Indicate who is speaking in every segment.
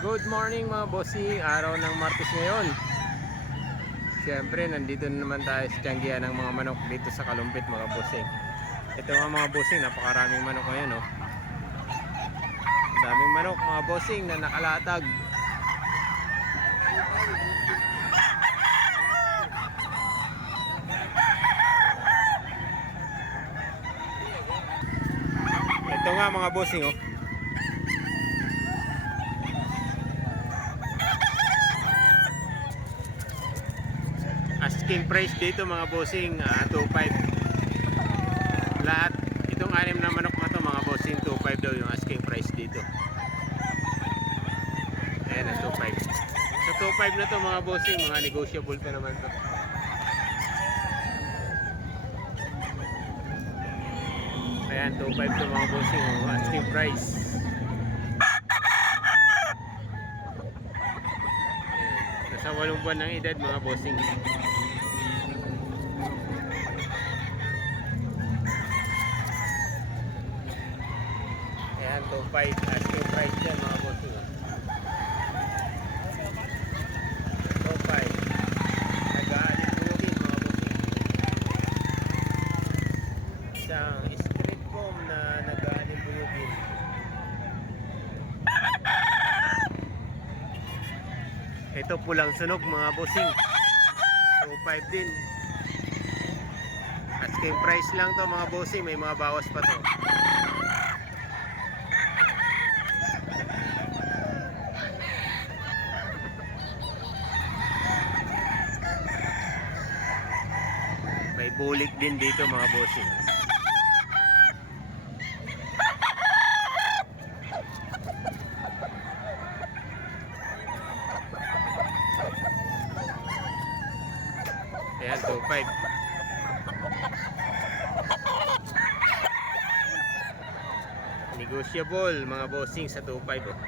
Speaker 1: Good morning mga bossing, araw ng Martes ngayon. Siyempre, nandito na naman tayo sa tiyanggihan ng mga manok dito sa Kalumpit mga bossing. Ito nga mga bossing, napakaraming manok ngayon oh. Daming manok mga bossing na nakalatag. Ito nga mga bossing oh. Asking price dito mga bossing, ah, 2.5. Lahat, itong anim na manok na to mga bossing, 2.5 daw yung asking price dito. Ayan na, 2.5. Sa 2.5 na to mga bossing, mga negotiable pa naman to. Ayan, 2.5 to mga bossing, oh, asking price. Ayan, Nasa walong buwan ng edad mga bossing. Ayan, 2.5 asking price dyan mga oh. 2.5 Nag-aalipugin mga bossing. Isang street foam na nag-aalipugin. Ito pulang sunog mga bossing. 2.5 din. Asking price lang to mga bossing, may mga bawas pa to. Bulik din dito mga bossing. Ayan, 2.5. Negotiable mga bossing sa 2.5 oh.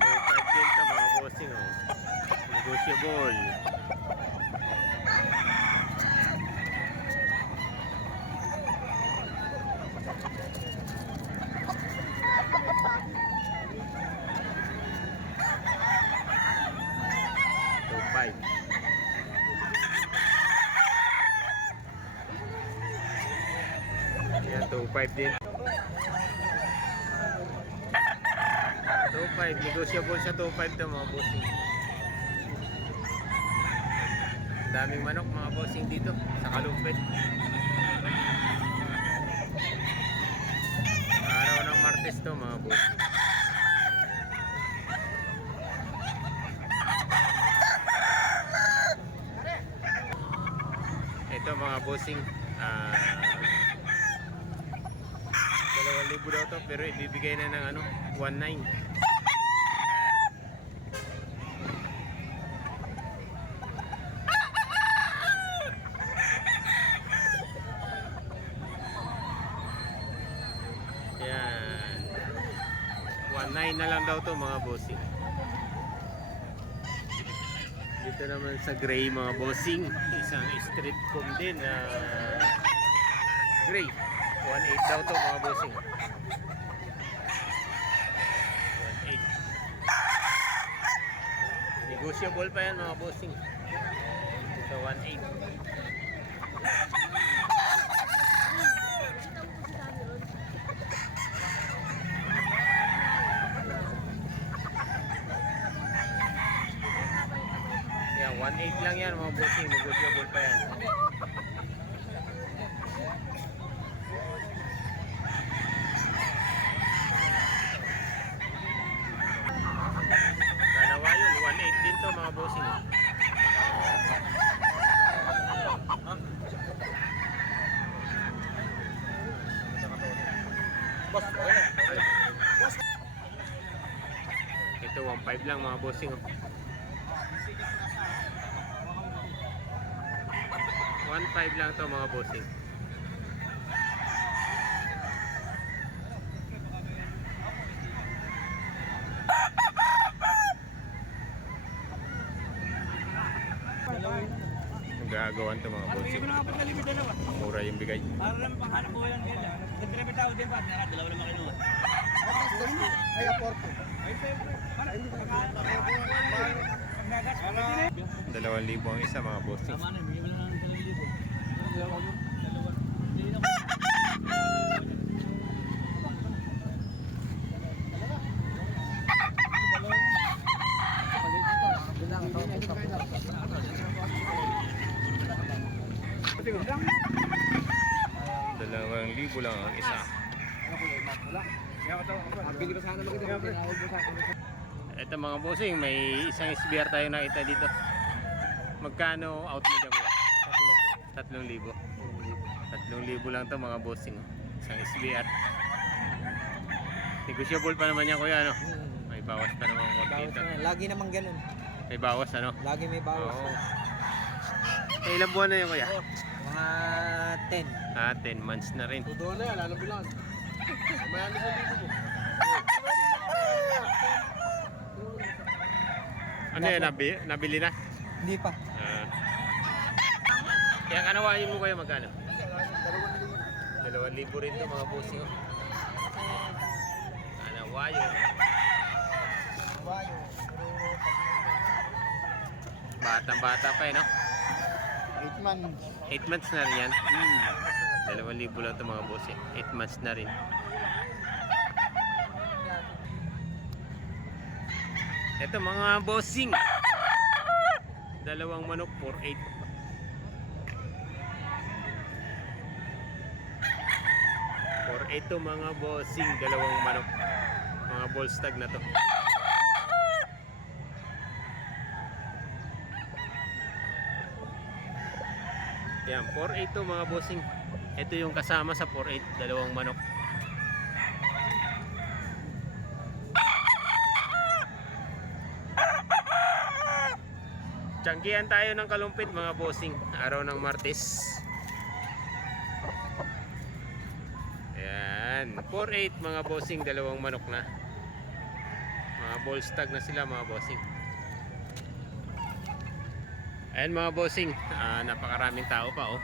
Speaker 1: Two-five din to mga bossing oh. Negotiable. Two five. Yan, two five din. Two five. Negotiable sa two five to mga bossing. Ang daming manok mga bossing dito sa Kalumpit. Araw ng Martes to mga boss. Ito mga bossing. Ah, dalawang libo daw to pero ibibigay na ng ano 1.9 Yan. 1.9 na lang daw to mga bossing. Dito naman sa gray mga bossing, isang street foam din na gray. 1.8 daw to mga bossing. 1.8. Negotiable pa yan mga bossing. Ito 1.8. Yan, 1.8 lang yan mga bossing. Negotiable pa yan. Dalawa yun, 1.8 din to mga bossing.
Speaker 2: Boss, okay na.
Speaker 1: Ito 1.5 lang mga bossing. oh. 5 lang to mga bossing. gagawan to mga bossing. Mura yung bigay.
Speaker 2: Para lang panghanap ko
Speaker 1: Dalawang libo ang isa mga bossing.
Speaker 2: Dalawang libo
Speaker 1: lang ang isa. Ito mga bossing, may isang SBR tayo nakita dito. Magkano out mo kuya? Tatlong libo. Tatlong libo lang to mga bossing. Isang SBR. Negotiable pa naman yan kuya, ano? May bawas pa naman konti
Speaker 3: Bawas
Speaker 1: dito.
Speaker 3: na. Lagi naman ganun.
Speaker 1: May bawas, ano?
Speaker 3: Lagi may bawas.
Speaker 1: Oo. Eh, ilang buwan na yun kuya?
Speaker 3: Mga 10.
Speaker 1: Ah, 10 months na rin.
Speaker 3: Totoo na yan, lalo bilang. Mayami sa dito mo.
Speaker 1: Ano yan, nabi, nabili na?
Speaker 3: Hindi pa.
Speaker 1: Ah. Kaya kanawain mo kayo magkano? Dalawang libo rin to mga bossing. oh. Kanawayo. Batang bata pa eh, no?
Speaker 3: 8 man.
Speaker 1: 8 months na rin yan. Dalawang libo lang to mga bossing. 8 months na rin. Ito mga bossing. Dalawang manok for 8. For 8 to mga bossing, dalawang manok. Mga bolstag na to. Yan, 4.8 to mga bossing. Ito yung kasama sa 4.8, dalawang manok. Tiyanggihan tayo ng kalumpit mga bossing, araw ng Martes. Yan, 4.8 mga bossing, dalawang manok na. Mga bolstag na sila mga bossing. Ayan mga bossing, ah, napakaraming tao pa oh.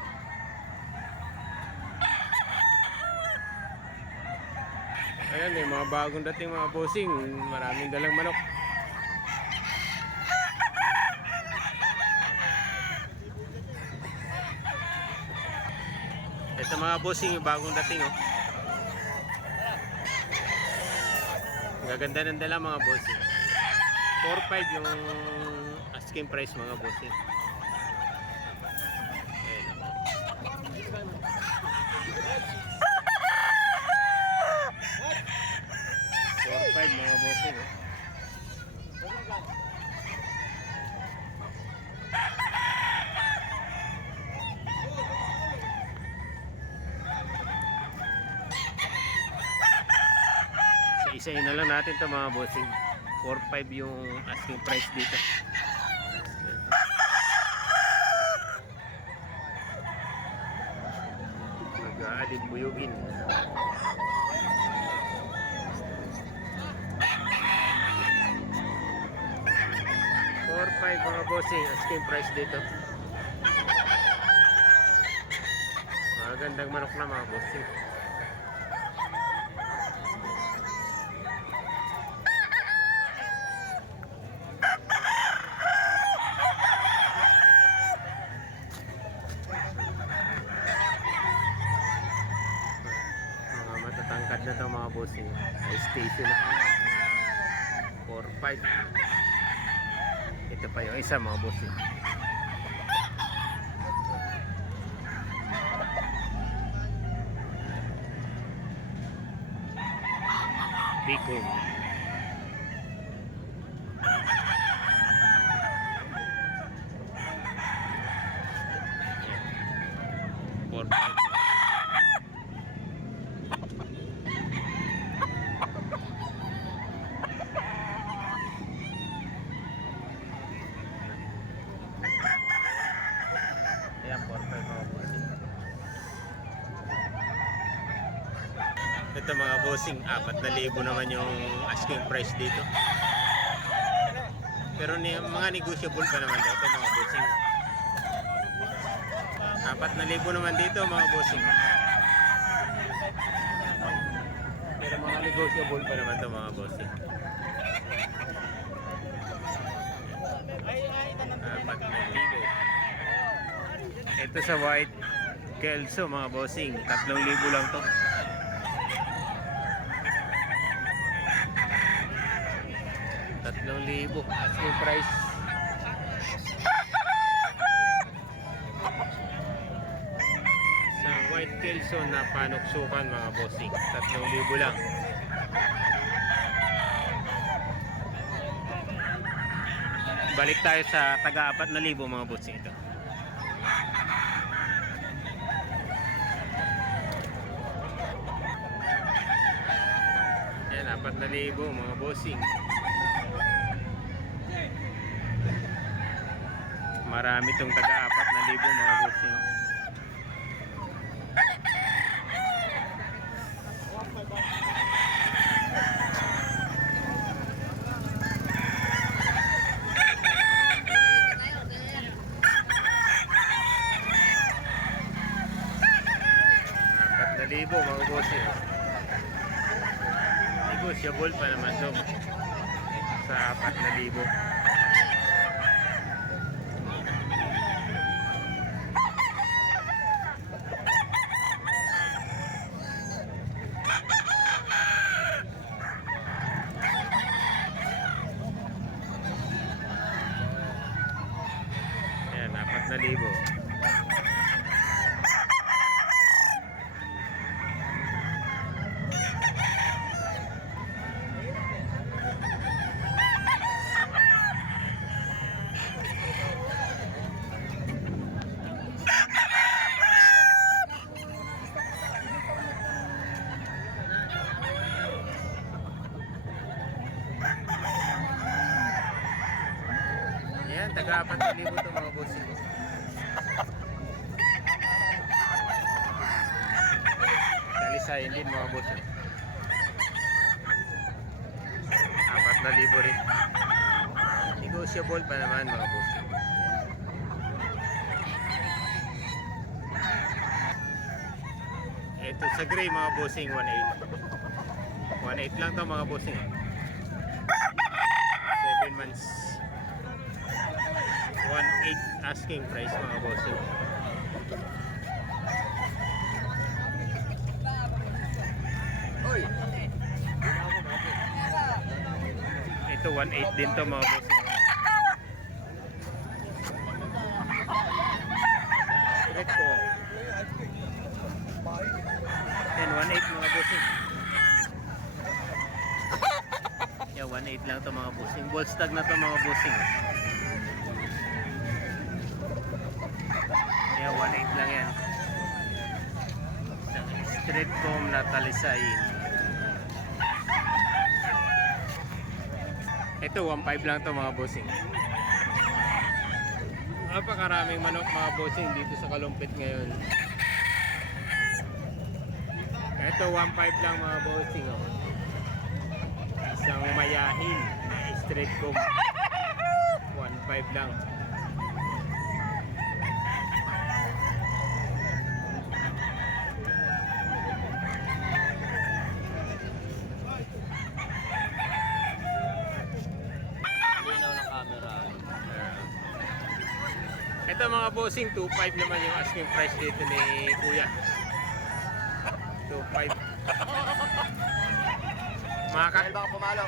Speaker 1: Ayan, may mga bagong dating mga bossing, maraming dalang manok. Ito mga bossing, yung bagong dating oh. Gaganda ng dala mga bossing. 4-5 yung asking price mga bossing. Ayan. Four, five mga bossing. oh. Isayin na lang natin to mga bossing. 4-5 yung asking price dito. Mag-aalid buyugin. Five mga bossing, asking price dito. Magandang manok na mga bossing. Bicol. Ito mga bossing, 4,000 naman yung asking price dito. Pero ni, mga negotiable pa naman daw ito mga bossing. Apat na libo naman dito mga bossing. Pero mga negotiable pa naman to mga bossing. Apat na libo. Ito sa white Kelso mga bossing. Tatlong libo lang to. Tatlong libo. Asking price. Sa white Kelso na panuksukan mga bossing. Tatlong libo lang. Balik tayo sa taga-apat na libo mga bossing ito. Ayan, apat na libo mga bossing. Marami tong taga-apat na libo mga oh. Apat na libo mga bossing. oh. Negotiable pa naman to. Sa apat na libo. Ayan, apat na libo. Ayan, taga-apat na libo to mga bossing. Dalisayin din mga bossing. Apat na libo rin. Negotiable pa naman mga bossing. Ito sa gray mga bossing 1.8. 1.8 lang to mga bossing. 7 months 1.8 asking price mga bossing. Ito 1.8 din to mga bossing. Straight ko. Yan 1.8 mga bossing. Yeah, 1.8 lang to mga bossing. Ball stag na to mga bossing. Yeah, 1.8 lang yan. Straight comb na. Ito, 1.5 lang to mga bossing. Napakaraming manok mga bossing dito sa Kalumpit ngayon. Ito, 1.5 lang mga bossing. Oh. Isang mayahin straight comb. 1.5 lang.
Speaker 3: Linaw ng camera.
Speaker 1: Ah. Ito mga bossing, 2.5 naman yung asking price dito ni Kuya. 2.5. Mga ka-
Speaker 3: baka pumalo.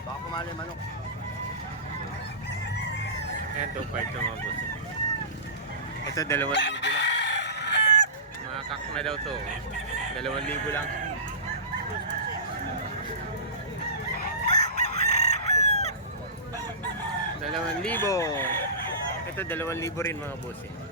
Speaker 3: Baka pumalo yung manok.
Speaker 1: Ayan, 2.5 to mga bossing. Ito, 2,000 lang. Mga kak na daw to. 2,000 lang. Dalawang libo. Ito, dalawang libo rin mga kak na.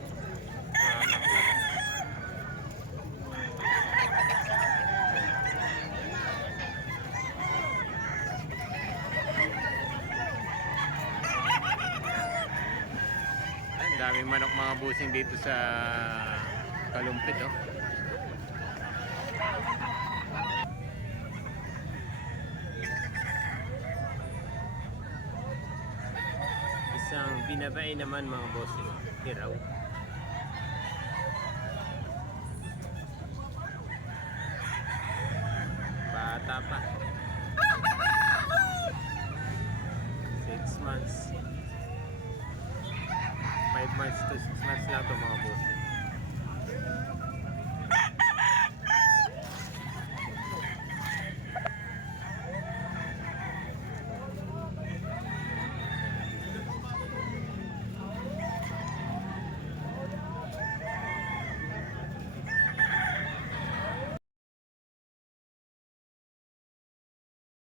Speaker 1: Ang daming manok mga busing dito sa Kalumpit oh. Isang binabay naman mga bossing. Hiraw.